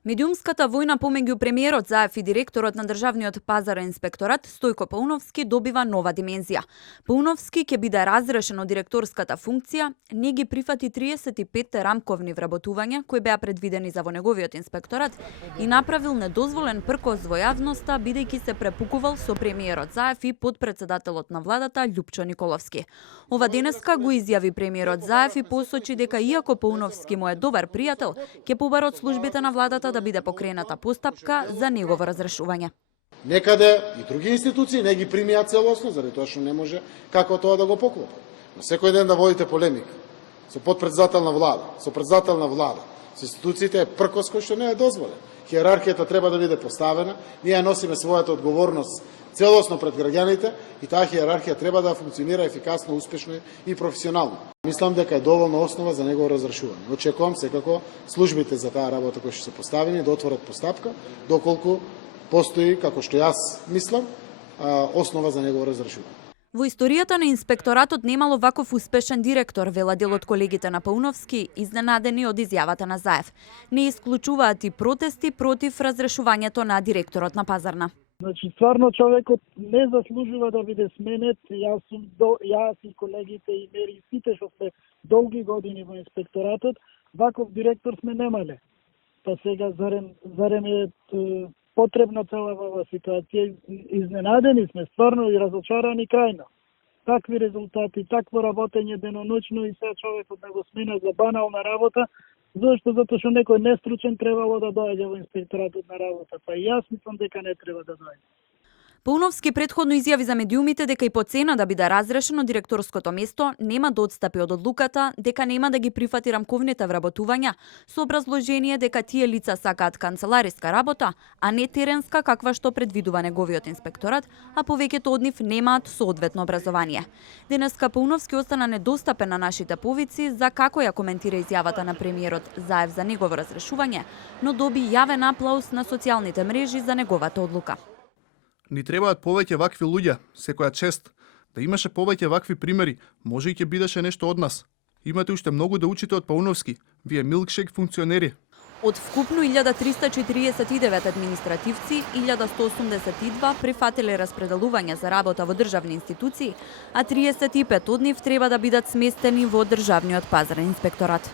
Медиумската војна помеѓу премиерот Заев и директорот на државниот пазарен инспекторат Стојко Пауновски добива нова димензија. Пауновски ќе биде разрешен од директорската функција, не ги прифати 35 рамковни вработувања кои беа предвидени за во неговиот инспекторат и направил недозволен пркос во јавноста бидејќи се препукувал со премиерот Заев и подпредседателот на владата Љупчо Николовски. Ова денеска го изјави премиерот Заев и посочи дека иако Пауновски му е добар пријател, ќе побара од службите на владата да биде покрената постапка за негово разрешување. Некаде и други институции не ги примијат целосно, заради тоа што не може како тоа да го поклопат. Но секој ден да водите полемика со подпредседател на влада, со председател на влада, со институциите е пркос кој што не е дозволен. Хиерархијата треба да биде поставена, ние носиме својата одговорност целосно пред граѓаните и таа хиерархија треба да функционира ефикасно, успешно и професионално. Мислам дека е доволна основа за негово разрешување. Очекувам секако службите за таа работа кои што се поставени да отворат постапка, доколку постои, како што јас мислам, основа за негово разрешување. Во историјата на инспекторатот немало ваков успешен директор, вела дел од колегите на Пауновски, изненадени од изјавата на Заев. Не исклучуваат и протести против разрешувањето на директорот на Пазарна. Значи, стварно човекот не заслужува да биде сменет. Јас и колегите и мери сите што сме долги години во инспекторатот, ваков директор сме немале. Па сега зарем е потребна цела ова ситуација? Изненадени сме, стварно и разочарани крајно. Такви резултати, такво работење деноночно и сега човекот да го смена за банална работа. Зошто? Затоа што некој нестручен требало да доаѓа во инспекторатот на работа. Па и јас мислам дека не треба да доаѓа. Пауновски претходно изјави за медиумите дека и по цена да биде разрешено директорското место нема да отстапи од одлуката дека нема да ги прифати рамковните вработувања со образложение дека тие лица сакаат канцелариска работа, а не теренска каква што предвидува неговиот инспекторат, а повеќето од нив немаат соодветно образование. Денеска Пауновски остана недостапен на нашите повици за како ја коментира изјавата на премиерот Заев за негово разрешување, но доби јавен аплауз на социјалните мрежи за неговата одлука. Ни требаат повеќе вакви луѓе, секоја чест. Да имаше повеќе вакви примери, може и ќе бидеше нешто од нас. Имате уште многу да учите од Пауновски. Вие милкшейк функционери. Од вкупно 1349 административци, 1182 прифатиле распределување за работа во државни институции, а 35 од нив треба да бидат сместени во државниот пазарен инспекторат.